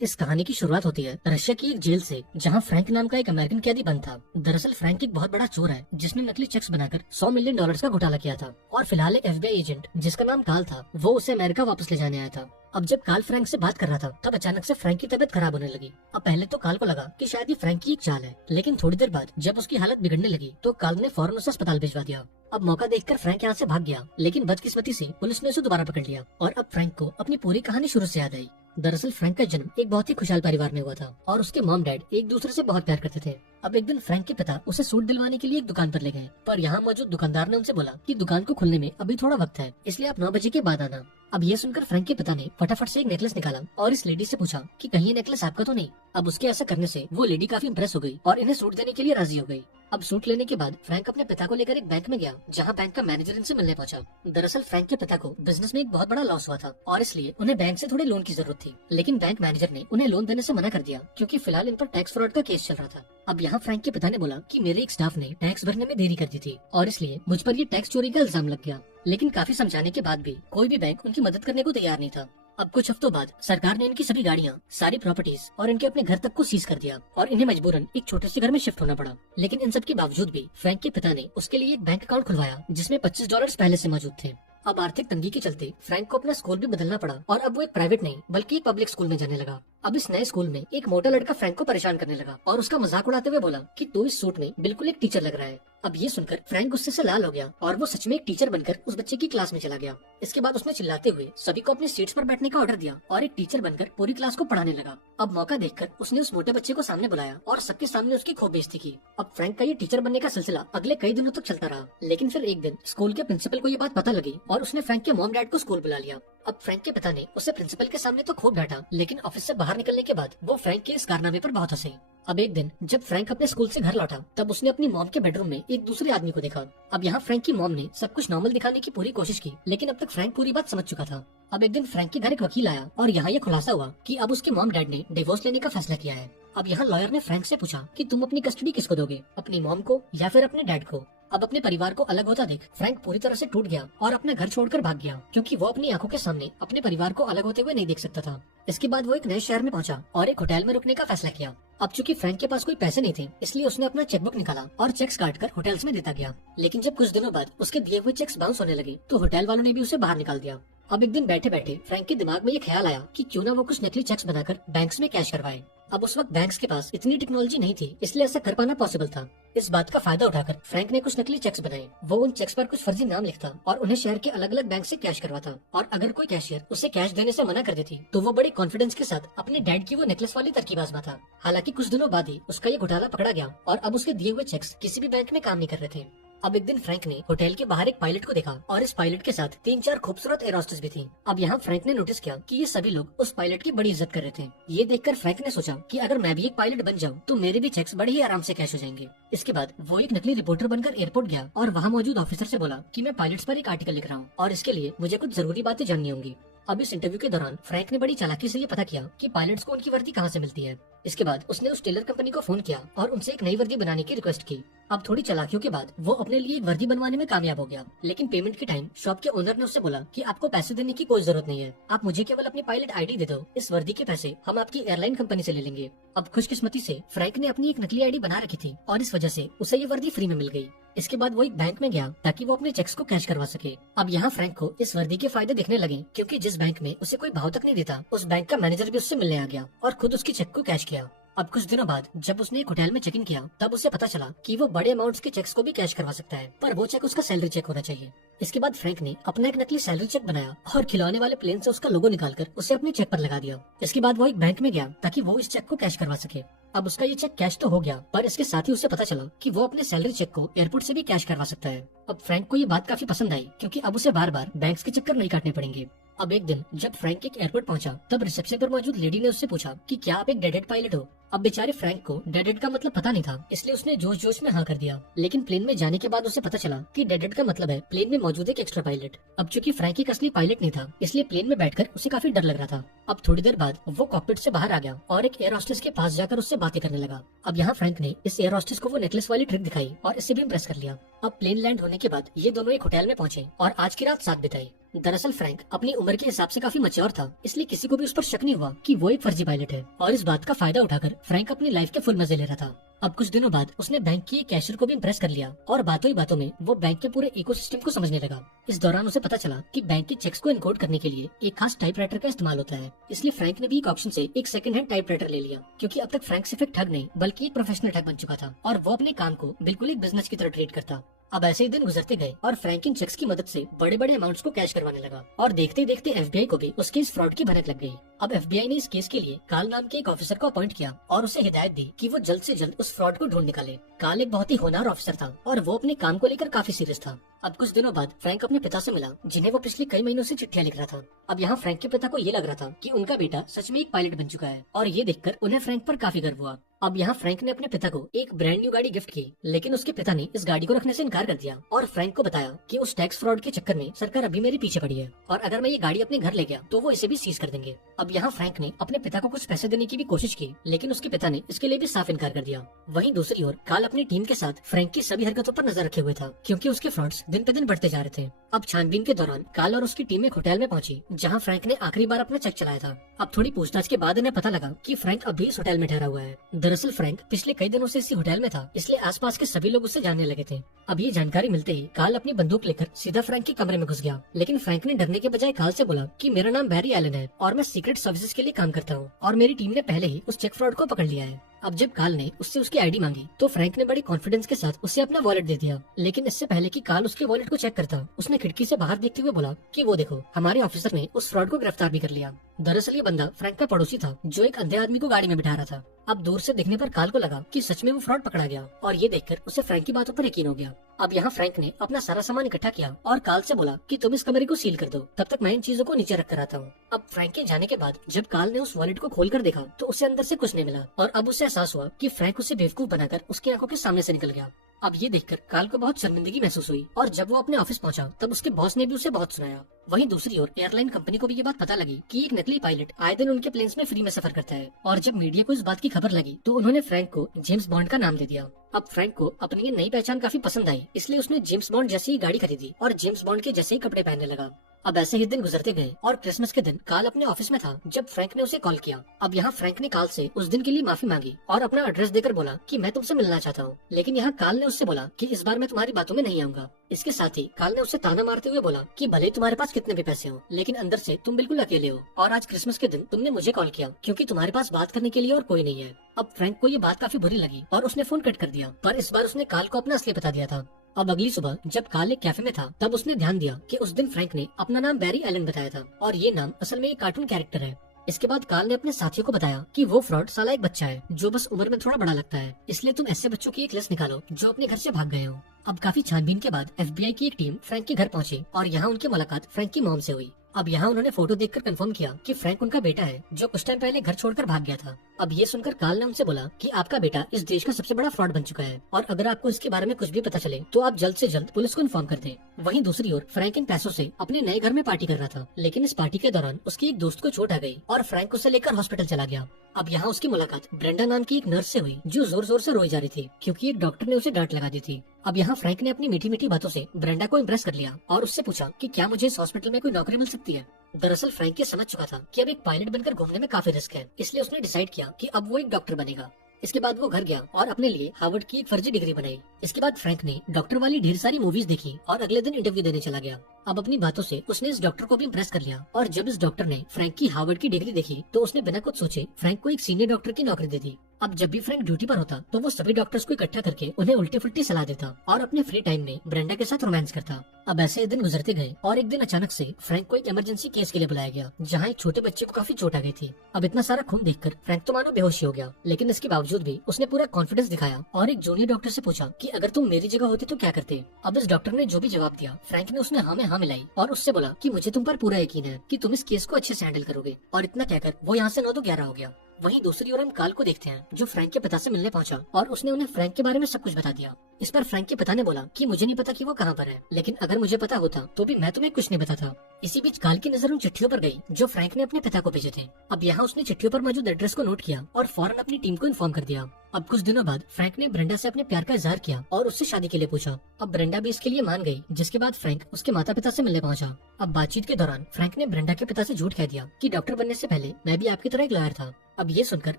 इस कहानी की शुरुआत होती है रशिया की एक जेल से, जहां फ्रैंक नाम का एक अमेरिकन कैदी बंद था। दरअसल फ्रैंक एक बहुत बड़ा चोर है जिसने नकली चेक्स बनाकर $100 मिलियन का घोटाला किया था और फिलहाल एक FBI एजेंट जिसका नाम काल था वो उसे अमेरिका वापस ले जाने आया था। अब जब काल फ्रैंक से बात कर रहा था तब अचानक से फ्रैंक की तबीयत खराब होने लगी। अब पहले तो काल को लगा कि शायद ये फ्रैंक की एक चाल है, लेकिन थोड़ी देर बाद जब उसकी हालत बिगड़ने लगी तो काल ने फौरन उसे अस्पताल भिजवा दिया। अब मौका देखकर फ्रैंक यहाँ से भाग गया, लेकिन बदकिस्मती से पुलिस ने उसे दोबारा पकड़ लिया और अब फ्रैंक को अपनी पूरी कहानी शुरू से याद आई। दरअसल फ्रैंक का जन्म एक बहुत ही खुशहाल परिवार में हुआ था और उसके मॉम डैड एक दूसरे से बहुत प्यार करते थे। अब एक दिन फ्रैंक के पिता उसे सूट दिलवाने के लिए एक दुकान पर ले गए, पर यहाँ मौजूद दुकानदार ने उनसे बोला कि दुकान को खुलने में अभी थोड़ा वक्त है, इसलिए आप 9 बजे के बाद आना। अब ये सुनकर फ्रैंक के पिता ने फटाफट से एक नेकलेस निकाला और इस लेडी से पूछा कि कहीं ये नेकलेस आपका तो नहीं। अब उसके ऐसा करने से वो लेडी काफी इम्प्रेस हो गई और इन्हें सूट देने के लिए राजी हो गई। अब सूट लेने के बाद फ्रैंक अपने पिता को लेकर एक बैंक में गया, जहां बैंक का मैनेजर इनसे मिलने पहुंचा। दरअसल फ्रैंक के पिता को बिजनेस में एक बहुत बड़ा लॉस हुआ था और इसलिए उन्हें बैंक से थोड़े लोन की जरूरत थी, लेकिन बैंक मैनेजर ने उन्हें लोन देने से मना कर दिया क्योंकि फिलहाल इन पर टैक्स फ्रॉड का केस चल रहा था। अब यहाँ फ्रैंक के पिता ने बोला कि मेरे एक स्टाफ ने टैक्स भरने में देरी कर दी थी और इसलिए मुझ पर ये टैक्स चोरी का इल्जाम लग गया, लेकिन काफी समझाने के बाद भी कोई भी बैंक उनकी मदद करने को तैयार नहीं था। अब कुछ हफ्तों बाद सरकार ने इनकी सभी गाड़ियाँ, सारी प्रॉपर्टीज और इनके अपने घर तक को सीज कर दिया और इन्हें मजबूरन एक छोटे से घर में शिफ्ट होना पड़ा। लेकिन इन सब के बावजूद भी फ्रैंक के पिता ने उसके लिए एक बैंक अकाउंट खुलवाया जिसमें $25 पहले से मौजूद थे। अब आर्थिक तंगी के चलते फ्रैंक को अपना स्कूल भी बदलना पड़ा और अब वो एक प्राइवेट नहीं बल्कि एक पब्लिक स्कूल में जाने लगा। अब इस नए स्कूल में एक मोटा लड़का फ्रैंक को परेशान करने लगा और उसका मजाक उड़ाते हुए बोला कि तू इस सूट में बिल्कुल एक टीचर लग रहा है। अब ये सुनकर फ्रैंक गुस्से से लाल हो गया और वो सच में एक टीचर बनकर उस बच्चे की क्लास में चला गया। इसके बाद उसने चिल्लाते हुए सभी को अपनी सीट्स पर बैठने का ऑर्डर दिया और एक टीचर बनकर पूरी क्लास को पढ़ाने लगा। अब मौका देखकर उसने उस मोटे बच्चे को सामने बुलाया और सबके सामने उसकी खूब बेइज्जती की। अब फ्रैंक का ये टीचर बनने का सिलसिला अगले कई दिनों तक चलता रहा, लेकिन फिर एक दिन स्कूल के प्रिंसिपल को ये बात पता लगी और उसने फ्रैंक के मॉम डैड को स्कूल बुला लिया। अब फ्रैंक के पिता ने उसे प्रिंसिपल के सामने तो खूब डांटा, लेकिन ऑफिस से बाहर निकलने के बाद वो फ्रैंक के इस कारनामे पर बहुत हंसे। अब एक दिन जब फ्रैंक अपने स्कूल से घर लौटा तब उसने अपनी मॉम के बेडरूम में एक दूसरे आदमी को देखा। अब यहाँ फ्रैंक की मॉम ने सब कुछ नॉर्मल दिखाने की पूरी कोशिश की, लेकिन अब तक फ्रैंक पूरी बात समझ चुका था। अब एक दिन फ्रैंक के घर एक वकील आया और यहाँ ये खुलासा हुआ कि अब उसके मॉम डैड ने डिवोर्स लेने का फैसला किया है। अब यहाँ लॉयर ने फ्रैंक से पूछा कि तुम अपनी कस्टडी किसको दोगे, अपनी मॉम को या फिर अपने डैड को। अब अपने परिवार को अलग होता देख फ्रैंक पूरी तरह से टूट गया और अपना घर छोड़कर भाग गया, क्योंकि वो अपनी आंखों के सामने अपने परिवार को अलग होते हुए नहीं देख सकता था। इसके बाद वो एक नए शहर में पहुंचा और एक होटल में रुकने का फैसला किया। अब चूंकि फ्रैंक के पास कोई पैसे नहीं थे, इसलिए उसने अपना चेकबुक निकाला और चेक्स काट कर होटल्स में देता गया। लेकिन जब कुछ दिनों बाद उसके दिए हुए चेक्स बाउंस होने लगे तो होटल वालों ने भी उसे बाहर निकाल दिया। अब एक दिन बैठे बैठे फ्रैंक के दिमाग में ये ख्याल आया कि क्यों ना वो कुछ नकली चेक्स बनाकर बैंक्स में कैश करवाए। अब उस वक्त बैंक्स के पास इतनी टेक्नोलॉजी नहीं थी, इसलिए ऐसा कर पाना पॉसिबल था। इस बात का फायदा उठाकर फ्रैंक ने कुछ नकली चेक्स बनाए। वो उन चेक्स पर कुछ फर्जी नाम लिखता और उन्हें शहर के अलग अलग बैंक से कैश करवाता, और अगर कोई कैशियर उसे कैश देने से मना कर देती तो वो बड़े कॉन्फिडेंस के साथ अपने डैड की वो नेकलेस वाली तरकीब आजमाता। हालांकि कुछ दिनों बाद ही उसका ये घोटाला पकड़ा गया और अब उसके दिए हुए चेक्स किसी भी बैंक में काम नहीं कर रहे थे। अब एक दिन फ्रैंक ने होटल के बाहर एक पायलट को देखा और इस पायलट के साथ 3-4 खूबसूरत एयर होस्टेस भी थी। अब यहाँ फ्रैंक ने नोटिस किया कि ये सभी लोग उस पायलट की बड़ी इज्जत कर रहे थे। ये देखकर फ्रैंक ने सोचा कि अगर मैं भी एक पायलट बन जाऊँ तो मेरे भी चेक्स बड़े ही आराम से कैश हो जाएंगे। इसके बाद वो एक नकली रिपोर्टर बनकर एयरपोर्ट गया और वहाँ मौजूद ऑफिसर से बोला कि मैं पायलट्स पर एक आर्टिकल लिख रहा हूँ और इसके लिए मुझे कुछ जरूरी बातें जाननी होंगी। अब इस इंटरव्यू के दौरान फ्रैंक ने बड़ी चालाकी से ये पता किया कि पायलट्स को उनकी वर्दी कहाँ से मिलती है। इसके बाद उसने उस टेलर कंपनी को फोन किया और उनसे एक नई वर्दी बनाने की रिक्वेस्ट की। अब थोड़ी चालाकियों के बाद वो अपने लिए एक वर्दी बनवाने में कामयाब हो गया, लेकिन पेमेंट के टाइम शॉप के ओनर ने उससे बोला कि आपको पैसे देने की कोई जरूरत नहीं है, आप मुझे केवल अपनी पायलट आईडी दे दो, इस वर्दी के पैसे हम आपकी एयरलाइन कंपनी से ले लेंगे। अब खुशकिस्मती से फ्रैंक ने अपनी एक नकली आईडी बना रखी थी और इस वजह से उसे ये वर्दी फ्री में मिल गई। इसके बाद वो एक बैंक में गया ताकि वो अपने चेक्स को कैश करवा सके। अब यहाँ फ्रैंक को इस वर्दी के फायदे दिखने लगे, क्योंकि जिस बैंक में उसे कोई भाव तक नहीं देता उस बैंक का मैनेजर भी उससे मिलने आ गया और खुद उसकी चेक को कैश किया। अब कुछ दिनों बाद जब उसने एक होटल में चेक इन किया तब उसे पता चला कि वो बड़े अमाउंट्स के चेक्स को भी कैश करवा सकता है, पर वो चेक उसका सैलरी चेक होना चाहिए। इसके बाद फ्रैंक ने अपना एक नकली सैलरी चेक बनाया और खिलौने वाले प्लेन से उसका लोगो निकालकर उसे अपने चेक पर लगा दिया। इसके बाद वो एक बैंक में गया ताकि वो इस चेक को कैश करवा सके। अब उसका ये चेक कैश तो हो गया, पर इसके साथ ही उसे पता चला कि वो अपने सैलरी चेक को एयरपोर्ट से भी कैश करवा सकता है। अब फ्रैंक को ये बात काफी पसंद आई, क्योंकि अब उसे बार बार बैंक्स के चक्कर नहीं काटने पड़ेंगे। अब एक दिन जब फ्रैंक एक एयरपोर्ट पहुंचा तब रिसेप्शन पर मौजूद लेडी ने उससे पूछा कि क्या आप एक डेडेड पायलट हो। अब बेचारे फ्रैंक को डेडेड का मतलब पता नहीं था, इसलिए उसने जोश जोश में हाँ कर दिया। लेकिन प्लेन में जाने के बाद उसे पता चला कि डेडेड का मतलब है प्लेन में मौजूद एक एक्स्ट्रा पायलट। अब चूंकि फ्रैंक एक असली पायलट नहीं था, इसलिए प्लेन में बैठकर उसे काफी डर लग रहा था। अब थोड़ी देर बाद वो कॉकपिट से बाहर आ गया और एक एयर होस्टेस के पास जाकर उससे बातें करने लगा। अब यहाँ फ्रैंक ने इस एयर होस्टेस को वो नेकलेस वाली ट्रिक दिखाई और इससे भी इम्प्रेस कर लिया। अब प्लेन लैंड होने के बाद ये दोनों एक होटल में पहुंचे और आज की रात साथ बिताई। दरअसल फ्रैंक अपनी उम्र के हिसाब से काफी मैच्योर था, इसलिए किसी को भी उस पर शक नहीं हुआ कि वो एक फर्जी पायलट है। और इस बात का फायदा उठाकर फ्रैंक अपनी लाइफ के फुल मजे ले रहा था। अब कुछ दिनों बाद उसने बैंक की एक कैशियर को भी इम्प्रेस कर लिया और बातों ही बातों में वो बैंक के पूरे इकोसिस्टम को समझने लगा। इस दौरान उसे पता चला कि बैंक के चेक्स को एनकोड करने के लिए एक खास टाइपराइटर का इस्तेमाल होता है। इसलिए फ्रैंक ने भी एक ऑप्शन से एक सेकंड हैंड टाइपराइटर ले लिया, क्योंकि अब तक फ्रैंक सिर्फ एक ठग नहीं बल्कि एक प्रोफेशनल ठग बन चुका था और वो अपने काम को बिल्कुल एक बिजनेस की तरह ट्रीट करता। अब ऐसे ही दिन गुजरते गए और फ्रैंक इन चेक्स की मदद से बड़े बड़े अमाउंट्स को कैश करवाने लगा और देखते देखते एफबीआई को भी उसके इस फ्रॉड की भनक लग गई। अब एफबीआई ने इस केस के लिए काल नाम के एक ऑफिसर को अपॉइंट किया और उसे हिदायत दी कि वो जल्द से जल्द उस फ्रॉड को ढूंढ निकाले। काल एक बहुत ही होनहार ऑफिसर था और वो अपने काम को लेकर काफी सीरियस था। अब कुछ दिनों बाद फ्रैंक अपने पिता से मिला, जिन्हें वो पिछले कई महीनों से चिट्ठियां लिख रहा था। अब यहाँ फ्रैंक के पिता को ये लग रहा था कि उनका बेटा सच में एक पायलट बन चुका है और ये देखकर उन्हें फ्रैंक पर काफी गर्व हुआ। अब यहाँ फ्रैंक ने अपने पिता को एक ब्रांड न्यू गाड़ी गिफ्ट की, लेकिन उसके पिता ने इस गाड़ी को रखने से इनकार कर दिया और फ्रैंक को बताया कि उस टैक्स फ्रॉड के चक्कर में सरकार अभी मेरे पीछे पड़ी है और अगर मैं ये गाड़ी अपने घर ले गया तो वो इसे भी सीज कर देंगे। अब यहाँ फ्रैंक ने अपने पिता को कुछ पैसे देने की भी कोशिश की, लेकिन उसके पिता ने इसके लिए भी साफ इनकार कर दिया। वहीं दूसरी ओर काल अपनी टीम के साथ फ्रैंक की सभी हरकतों पर नजर रखे हुए था, क्योंकि उसके फ्रॉड्स दिन पे दिन बढ़ते जा रहे थे। अब छानबीन के दौरान काल और उसकी टीम एक होटल में पहुंची, जहां फ्रैंक ने आखिरी बार अपना चेक चलाया था। अब थोड़ी पूछताछ के बाद इन्हें पता लगा कि फ्रैंक अभी इस होटल में ठहरा हुआ है। दरअसल फ्रैंक पिछले कई दिनों से इसी होटल में था, इसलिए आसपास के सभी लोग उससे जानने लगे थे। अब ये जानकारी मिलते ही काल अपनी बंदूक लेकर सीधा फ्रैंक के कमरे में घुस गया, लेकिन फ्रैंक ने डरने के बजाय काल से बोला कि मेरा नाम बैरी एलन है और मैं सीक्रेट सर्विसेज के लिए काम करता हूँ और मेरी टीम ने पहले ही उस चेक फ्रॉड को पकड़ लिया है। अब जब काल ने उससे उसकी आईडी मांगी तो फ्रैंक ने बड़ी कॉन्फिडेंस के साथ उसे अपना वॉलेट दे दिया, लेकिन इससे पहले कि काल उसके वॉलेट को चेक करता, उसने खिड़की से बाहर देखते हुए बोला कि वो देखो, हमारे ऑफिसर ने उस फ्रॉड को गिरफ्तार भी कर लिया। दरअसल ये बंदा फ्रैंक का पड़ोसी था जो एक अंधे आदमी को गाड़ी में बिठा रहा था। अब दूर से देखने पर काल को लगा कि सच में वो फ्रॉड पकड़ा गया और ये देखकर उसे फ्रैंक की बातों पर यकीन हो गया। अब यहाँ फ्रैंक ने अपना सारा सामान इकट्ठा किया और काल से बोला कि तुम इस कमरे को सील कर दो, तब तक मैं इन चीजों को नीचे रख कर आता हूँ। अब फ्रैंक के जाने के बाद जब काल ने उस वॉलेट को खोल कर देखा तो उसे अंदर से कुछ नहीं मिला और अब उसे एहसास हुआ कि फ्रैंक उसे बेवकूफ बनाकर उसकी आंखों के सामने से निकल गया। अब ये देखकर काल को बहुत शर्मिंदगी महसूस हुई और जब वो अपने ऑफिस पहुंचा तब उसके बॉस ने भी उसे बहुत सुनाया। वहीं दूसरी ओर एयरलाइन कंपनी को भी ये बात पता लगी कि एक नकली पायलट आए दिन उनके प्लेन्स में फ्री में सफर करता है और जब मीडिया को इस बात की खबर लगी तो उन्होंने फ्रैंक को जेम्स बॉन्ड का नाम दे दिया। अब फ्रैंक को अपनी ये नई पहचान काफी पसंद आई, इसलिए उसने जेम्स बॉन्ड जैसी ही गाड़ी खरीदी और जेम्स बॉन्ड के जैसे ही कपड़े पहनने लगा। अब ऐसे ही दिन गुजरते गए और क्रिसमस के दिन काल अपने ऑफिस में था जब फ्रैंक ने उसे कॉल किया। अब यहाँ फ्रैंक ने काल से उस दिन के लिए माफी मांगी और अपना एड्रेस देकर बोला कि मैं तुमसे मिलना चाहता हूँ, लेकिन यहाँ काल ने उससे बोला कि इस बार मैं तुम्हारी बातों में नहीं आऊंगा। इसके साथ ही काल ने उससे ताना मारते हुए बोला कि भले तुम्हारे पास कितने भी पैसे हो, लेकिन अंदर से तुम बिल्कुल अकेले हो और आज क्रिसमस के दिन तुमने मुझे कॉल किया क्योंकि तुम्हारे पास बात करने के लिए और कोई नहीं है। अब फ्रैंक को ये बात काफी बुरी लगी और उसने फोन कट कर दिया, पर इस बार उसने काल को अपना असली बता दिया था। अब अगली सुबह जब काल एक कैफे में था तब उसने ध्यान दिया कि उस दिन फ्रैंक ने अपना नाम बैरी एलन बताया था और ये नाम असल में एक कार्टून कैरेक्टर है। इसके बाद काल ने अपने साथियों को बताया कि वो फ्रॉड साला एक बच्चा है जो बस उम्र में थोड़ा बड़ा लगता है, इसलिए तुम ऐसे बच्चों की एक लिस्ट निकालो जो अपने घर से भाग गए हो। अब काफी छानबीन के बाद एफबीआई की एक टीम फ्रैंक के घर पहुंची और यहाँ उनकी मुलाकात फ्रैंक की मॉम से हुई। अब यहाँ उन्होंने फोटो देखकर कंफर्म किया कि फ्रैंक उनका बेटा है जो कुछ टाइम पहले घर छोड़कर भाग गया था। अब ये सुनकर काल ने उनसे बोला कि आपका बेटा इस देश का सबसे बड़ा फ्रॉड बन चुका है और अगर आपको इसके बारे में कुछ भी पता चले तो आप जल्द से जल्द पुलिस को इन्फॉर्म कर दें। वहीं दूसरी ओर फ्रैंक इन पैसों से अपने नए घर में पार्टी कर रहा था, लेकिन इस पार्टी के दौरान उसकी एक दोस्त को चोट आ गई और फ्रैंक उसे लेकर हॉस्पिटल चला गया। अब यहाँ उसकी मुलाकात ब्रेंडा नाम की एक नर्स से हुई जो जोर जोर से रोई जा रही थी क्योंकि एक डॉक्टर ने उसे डांट लगा दी थी। अब यहाँ फ्रैंक ने अपनी मीठी मीठी बातों से ब्रेंडा को इम्प्रेस कर लिया और उससे पूछा कि क्या मुझे इस हॉस्पिटल में कोई नौकरी मिल सकती है। दरअसल फ्रैंक ये समझ चुका था कि अब एक पायलट बनकर घूमने में काफी रिस्क है, इसलिए उसने डिसाइड किया कि अब वो एक डॉक्टर बनेगा। इसके बाद वो घर गया और अपने लिए हार्वर्ड की एक फर्जी डिग्री बनाई। इसके बाद फ्रैंक ने डॉक्टर वाली ढेर सारी मूवीज देखी और अगले दिन इंटरव्यू देने चला गया। अब अपनी बातों से उसने इस डॉक्टर को भी इम्प्रेस कर लिया और जब इस डॉक्टर ने फ्रैंक की हार्वर्ड की डिग्री देखी तो उसने बिना कुछ सोचे फ्रैंक को एक सीनियर डॉक्टर की नौकरी दे दी। अब जब भी फ्रैंक ड्यूटी पर होता तो वो सभी डॉक्टर्स को इकट्ठा करके उन्हें उल्टी फुल्टी सलाह देता और अपने फ्री टाइम में ब्रेंडा के साथ रोमांस करता। अब ऐसे दिन गुजरते गए और एक दिन अचानक से फ्रैंक को एक इमरजेंसी केस के लिए बुलाया गया जहाँ एक छोटे बच्चे को काफी चोट आ गई थी। अब इतना सारा खून देखकर फ्रैंक तो मानो बेहोश ही हो गया, लेकिन इसके बावजूद भी उसने पूरा कॉन्फिडेंस दिखाया और एक जूनियर डॉक्टर से पूछा कि अगर तुम मेरी जगह होते तो क्या करते। अब इस डॉक्टर ने जो भी जवाब दिया फ्रैंक ने उसने हाँ में हाँ मिलाई और उससे बोला कि मुझे तुम पर पूरा यकीन है कि तुम इस केस को अच्छे से हैंडल करोगे, और इतना कहकर वो यहाँ से 9 तो 11 हो गया। वहीं दूसरी ओर हम काल को देखते हैं जो फ्रैंक के पिता से मिलने पहुंचा और उसने उन्हें फ्रैंक के बारे में सब कुछ बता दिया। इस पर फ्रैंक के पिता ने बोला कि मुझे नहीं पता कि वो कहाँ पर है, लेकिन अगर मुझे पता होता तो भी मैं तुम्हें कुछ नहीं बताता। इसी बीच काल की नजर उन चिट्ठियों पर गई जो फ्रैंक ने अपने पिता को भेजे थे। अब यहाँ उसने चिट्ठियों पर मौजूद एड्रेस को नोट किया और फौरन अपनी टीम को इन्फॉर्म कर दिया। अब कुछ दिनों बाद फ्रैंक ने ब्रेंडा से अपने प्यार का इजहार किया और उससे शादी के लिए पूछा। अब ब्रेंडा भी इसके लिए मान गई, जिसके बाद फ्रैंक उसके माता पिता से मिलने पहुंचा। अब बातचीत के दौरान फ्रैंक ने ब्रेंडा के पिता से झूठ कह दिया कि डॉक्टर बनने से पहले मैं भी आपकी तरह एक लॉयर था। अब ये सुनकर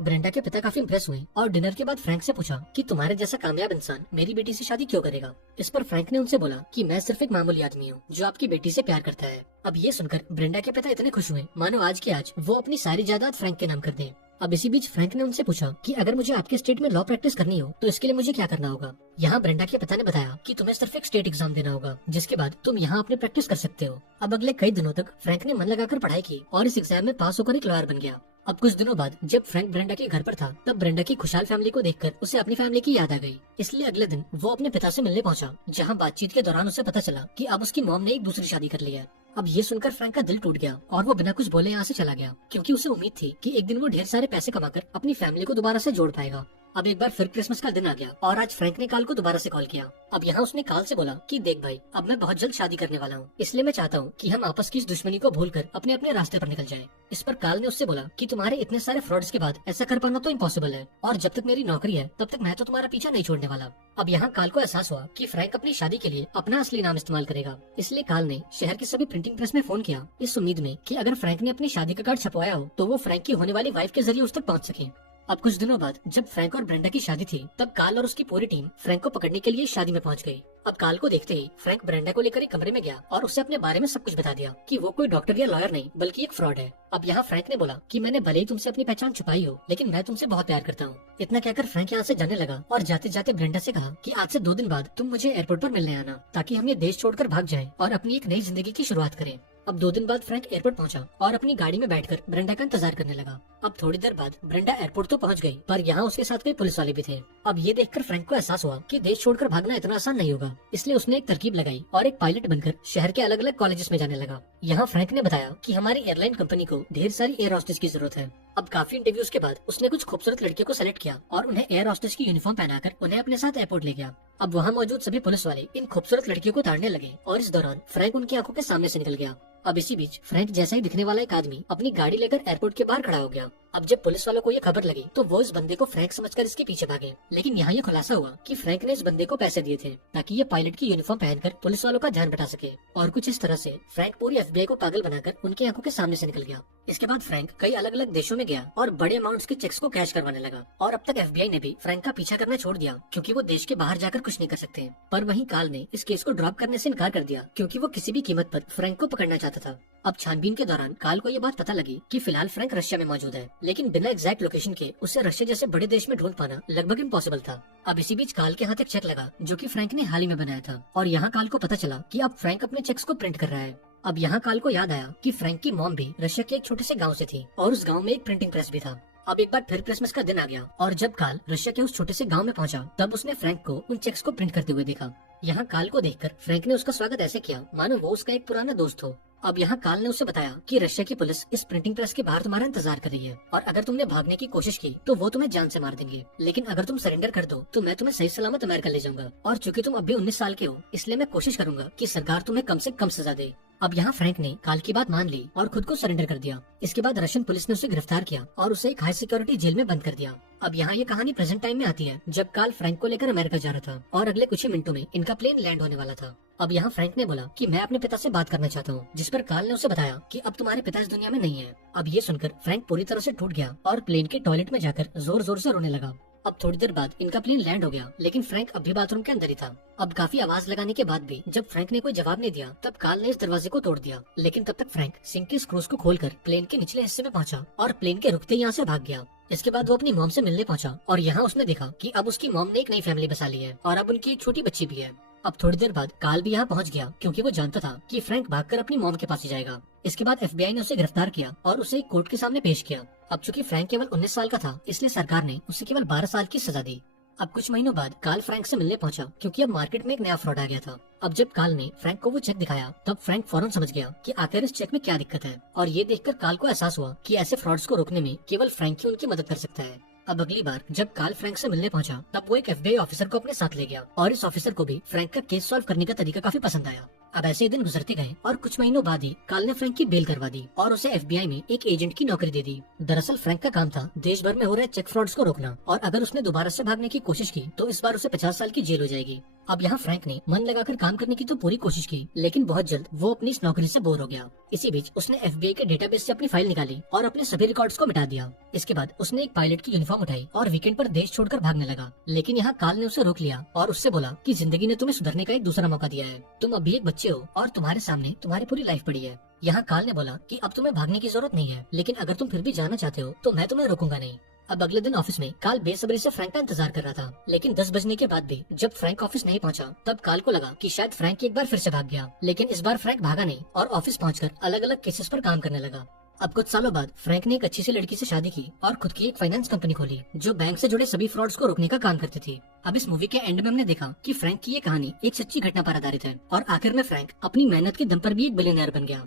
ब्रेंडा के पिता काफी इम्प्रेस हुए और डिनर के बाद फ्रैंक से पूछा कि तुम्हारे जैसा कामयाब इंसान मेरी बेटी से शादी क्यों करेगा। इस पर फ्रैंक ने उनसे बोला कि मैं सिर्फ एक मामूली आदमी हूँ जो आपकी बेटी से प्यार करता है। अब ये सुनकर ब्रेंडा के पिता इतने खुश हुए मानो आज के आज वो अपनी सारी जायदाद फ्रैंक के नाम कर दें। अब इसी बीच फ्रैंक ने उनसे पूछा कि अगर मुझे आपके स्टेट में लॉ प्रैक्टिस करनी हो तो इसके लिए मुझे क्या करना होगा। यहाँ ब्रेंडा के पिता ने बताया कि तुम्हें सिर्फ एक स्टेट एग्जाम देना होगा, जिसके बाद तुम यहाँ अपनी प्रैक्टिस कर सकते हो। अब अगले कई दिनों तक फ्रैंक ने मन लगाकर पढ़ाई की और इस एग्जाम में पास होकर एक लॉयर बन गया। अब कुछ दिनों बाद जब फ्रैंक ब्रेंडा के घर पर था तब ब्रेंडा की खुशहाल फैमिली को देखकर उसे अपनी फैमिली की याद आ गई। इसलिए अगले दिन वो अपने पिता से मिलने पहुंचा, जहां बातचीत के दौरान उसे पता चला कि अब उसकी मॉम ने एक दूसरी शादी कर ली है। अब ये सुनकर फ्रैंक का दिल टूट गया और वो बिना कुछ बोले यहाँ से चला गया, क्योंकि उसे उम्मीद थी कि एक दिन वो ढेर सारे पैसे कमाकर अपनी फैमिली को दोबारा से जोड़ पाएगा। अब एक बार फिर क्रिसमस का दिन आ गया और आज फ्रैंक ने काल को दोबारा से कॉल किया। अब यहाँ उसने काल से बोला कि देख भाई, अब मैं बहुत जल्द शादी करने वाला हूँ, इसलिए मैं चाहता हूँ कि हम आपस की इस दुश्मनी को भूलकर अपने अपने रास्ते पर निकल जाएं। इस पर काल ने उससे बोला कि तुम्हारे इतने सारे फ्रॉड्स के बाद ऐसा कर पाना तो इम्पॉसिबल है, और जब तक मेरी नौकरी है तब तक मैं तो तुम्हारा पीछा नहीं छोड़ने वाला। अब यहाँ काल को एहसास हुआ कि फ्रैंक अपनी शादी के लिए अपना असली नाम इस्तेमाल करेगा, इसलिए काल ने शहर के सभी प्रिंटिंग प्रेस में फोन किया इस उम्मीद में कि अगर फ्रैंक ने अपनी शादी का कार्ड छपवाया हो तो वो फ्रैंक की होने वाली वाइफ के जरिए उस तक पहुँच सके। अब कुछ दिनों बाद जब फ्रैंक और ब्रेंडा की शादी थी तब काल और उसकी पूरी टीम फ्रैंक को पकड़ने के लिए शादी में पहुंच गई। अब काल को देखते ही फ्रैंक ब्रेंडा को लेकर एक कमरे में गया और उससे अपने बारे में सब कुछ बता दिया कि वो कोई डॉक्टर या लॉयर नहीं बल्कि एक फ्रॉड है। अब यहाँ फ्रैंक ने बोला कि मैंने भले ही तुमसे अपनी पहचान छुपाई हो, लेकिन मैं तुमसे बहुत प्यार करता हूँ। इतना कहकर फ्रैंक यहाँ से जाने लगा और जाते जाते ब्रेंडा से कहा कि आज से 2 दिन बाद तुम मुझे एयरपोर्ट पर मिलने आना, ताकि हम ये देश छोड़कर भाग जाएं और अपनी एक नई जिंदगी की शुरुआत करें। अब 2 दिन बाद फ्रैंक एयरपोर्ट पहुंचा और अपनी गाड़ी में बैठकर ब्रेंडा का इंतजार करने लगा। अब थोड़ी देर बाद ब्रेंडा एयरपोर्ट तो पहुंच गई, पर यहाँ उसके साथ कई पुलिस वाले भी थे। अब ये देखकर फ्रैंक को एहसास हुआ कि देश छोड़कर भागना इतना आसान नहीं होगा, इसलिए उसने एक तरकीब लगाई और एक पायलट बनकर शहर के अलग अलग कॉलेजेस में जाने लगा। यहाँ फ्रैंक ने बताया कि हमारी एयरलाइन कंपनी को ढेर सारी एयर हॉस्टेस की जरूरत है। अब काफी इंटरव्यूज के बाद उसने कुछ खूबसूरत लड़कियों को सेलेक्ट किया और उन्हें एयर हॉस्टेस की यूनिफॉर्म पहनाकर उन्हें अपने साथ एयरपोर्ट ले गया। अब वहाँ मौजूद सभी पुलिस वाले इन खूबसूरत लड़कियों को ताड़ने लगे और इस दौरान फ्रैंक उनकी आंखों के सामने से निकल गया। अब इसी बीच फ्रैंक जैसा ही दिखने वाला एक आदमी अपनी गाड़ी लेकर एयरपोर्ट के बाहर खड़ा हो गया। अब जब पुलिस वालों को ये खबर लगी तो वो इस बंदे को फ्रैंक समझकर इसके पीछे भागे, लेकिन यहाँ ये खुलासा हुआ कि फ्रैंक ने इस बंदे को पैसे दिए थे ताकि ये पायलट की यूनिफॉर्म पहनकर पुलिस वालों का ध्यान बटा सके। और कुछ इस तरह से फ्रैंक पूरी FBI को पागल बनाकर उनकी आंखों के सामने से निकल गया। इसके बाद फ्रैंक कई अलग अलग देशों में गया और बड़े अमाउंट्स के चेक्स को कैश करवाने लगा। और अब तक FBI ने भी फ्रैंक का पीछा करना छोड़ दिया, क्योंकि वो देश के बाहर जाकर कुछ नहीं कर सकते। पर वहीं काल ने इस केस को ड्रॉप करने से इनकार कर दिया, क्योंकि वो किसी भी कीमत पर फ्रैंक को पकड़ना चाहता था। अब छानबीन के दौरान काल को ये बात पता लगी कि फिलहाल फ्रैंक रशिया में मौजूद है, लेकिन बिना एग्जैक्ट लोकेशन के उसे रशिया जैसे बड़े देश में ढूंढ पाना लगभग इम्पॉसिबल था। अब इसी बीच काल के हाथ एक चेक लगा जो कि फ्रैंक ने हाल ही में बनाया था, और यहाँ काल को पता चला कि अब फ्रैंक अपने चेक्स को प्रिंट कर रहा है। अब यहाँ काल को याद आया कि फ्रैंक की मॉम भी रशिया के एक छोटे से गाँव से थी और उस गाँव में एक प्रिंटिंग प्रेस भी था। अब एक बार फिर क्रिसमस का दिन आ गया और जब काल रशिया के उस छोटे से गांव में पहुंचा तब उसने फ्रैंक को उन चेक्स को प्रिंट करते हुए देखा। यहाँ काल को देखकर फ्रैंक ने उसका स्वागत ऐसे किया मानो वो उसका एक पुराना दोस्त हो। अब यहाँ काल ने उसे बताया कि रशिया की पुलिस इस प्रिंटिंग प्रेस के बाहर तुम्हारा इंतजार कर रही है, और अगर तुमने भागने की कोशिश की तो वो तुम्हें जान से मार देंगे, लेकिन अगर तुम सरेंडर कर दो तो मैं तुम्हें सही सलामत अमेरिका ले जाऊंगा। और चूंकि तुम अभी 19 साल के हो, इसलिए मैं कोशिश करूंगा कि सरकार तुम्हें कम से कम सजा दे। अब यहाँ फ्रैंक ने काल की बात मान ली और खुद को सरेंडर कर दिया। इसके बाद रशियन पुलिस ने उसे गिरफ्तार किया और उसे एक हाई सिक्योरिटी जेल में बंद कर दिया। अब यहाँ ये कहानी प्रेजेंट टाइम में आती है, जब काल फ्रैंक को लेकर अमेरिका जा रहा था और अगले कुछ ही मिनटों में इनका प्लेन लैंड होने वाला था। अब यहाँ फ्रैंक ने बोला कि मैं अपने पिता से बात करना चाहता हूँ, जिस पर काल ने उसे बताया कि अब तुम्हारे पिता इस दुनिया में नहीं है। अब ये सुनकर फ्रैंक पूरी तरह से टूट गया और प्लेन के टॉयलेट में जाकर जोर जोर से रोने लगा। अब थोड़ी देर बाद इनका प्लेन लैंड हो गया, लेकिन फ्रैंक अब भी बाथरूम के अंदर ही था। अब काफी आवाज लगाने के बाद भी जब फ्रैंक ने कोई जवाब नहीं दिया तब काल ने इस दरवाजे को तोड़ दिया, लेकिन तब तक फ्रैंक सिंक के स्क्रूज को खोलकर प्लेन के निचले हिस्से में पहुंचा और प्लेन के रुकते यहाँ से भाग गया। इसके बाद वो अपनी मॉम से मिलने पहुंचा और यहाँ उसने देखा कि अब उसकी मॉम ने एक नई फैमिली बसा ली है और अब उनकी एक छोटी बच्ची भी है। अब थोड़ी देर बाद काल भी यहाँ पहुंच गया, क्योंकि वो जानता था कि फ्रैंक भागकर अपनी मॉम के पास ही जाएगा। इसके बाद FBI ने उसे गिरफ्तार किया और उसे एक कोर्ट के सामने पेश किया। अब चूंकि फ्रैंक केवल 19 साल का था, इसलिए सरकार ने उसे केवल 12 साल की सजा दी। अब कुछ महीनों बाद काल फ्रैंक से मिलने पहुंचा, क्योंकि अब मार्केट में एक नया फ्रॉड आ गया था। अब जब काल ने फ्रैंक को वो चेक दिखाया तब फ्रैंक फौरन समझ गया कि आखिर इस चेक में क्या दिक्कत है, और ये देखकर काल को एहसास हुआ कि ऐसे फ्रॉड्स को रोकने में केवल फ्रैंक ही उनकी मदद कर सकता है। अब अगली बार जब कार्ल फ्रैंक से मिलने पहुंचा तब वो एक एफबीआई ऑफिसर को अपने साथ ले गया और इस ऑफिसर को भी फ्रैंक का केस सॉल्व करने का तरीका काफी पसंद आया। अब ऐसे ही दिन गुजरते गए और कुछ महीनों बाद ही कार्ल ने फ्रैंक की बेल करवा दी और उसे एफबीआई में एक एजेंट की नौकरी दे दी। दरअसल फ्रैंक का काम था देश भर में हो रहे चेक फ्रॉड्स को रोकना और अगर उसने दोबारा से भागने की कोशिश की तो इस बार उसे 50 साल की जेल हो जाएगी। अब यहाँ फ्रैंक ने मन लगाकर काम करने की तो पूरी कोशिश की, लेकिन बहुत जल्द वो अपनी इस नौकरी से बोर हो गया। इसी बीच उसने एफबीआई के डेटाबेस से अपनी फाइल निकाली और अपने सभी रिकॉर्ड्स को मिटा दिया। इसके बाद उसने एक पायलट की यूनिफॉर्म उठाई और वीकेंड पर देश छोड़कर भागने लगा। लेकिन यहाँ कार्ल ने उसे रोक लिया और उससे बोला कि जिंदगी ने तुम्हें सुधरने का एक दूसरा मौका दिया है, तुम अभी एक बच्चे हो और तुम्हारे सामने तुम्हारी पूरी लाइफ पड़ी है। यहाँ कार्ल ने बोला कि अब तुम्हें भागने की जरूरत नहीं है, लेकिन अगर तुम फिर भी जाना चाहते हो तो मैं तुम्हें रोकूंगा नहीं। अब अगले दिन ऑफिस में कार्ल बेसब्री से फ्रैंक का इंतजार कर रहा था, लेकिन 10 बजने के बाद भी जब फ्रैंक ऑफिस नहीं पहुंचा तब कार्ल को लगा कि शायद फ्रैंक एक बार फिर से भाग गया। लेकिन इस बार फ्रैंक भागा नहीं और ऑफिस पहुंचकर अलग अलग केसेस पर काम करने लगा। अब कुछ सालों बाद फ्रैंक ने एक अच्छी सी लड़की से शादी की और खुद की एक फाइनेंस कंपनी खोली जो बैंक से जुड़े सभी फ्रॉड्स को रोकने का काम करती थी। अब इस मूवी के एंड में हमने देखा कि फ्रैंक की ये कहानी एक सच्ची घटना पर आधारित है और आखिर में फ्रैंक अपनी मेहनत के दम पर भी एक बिलियनर बन गया।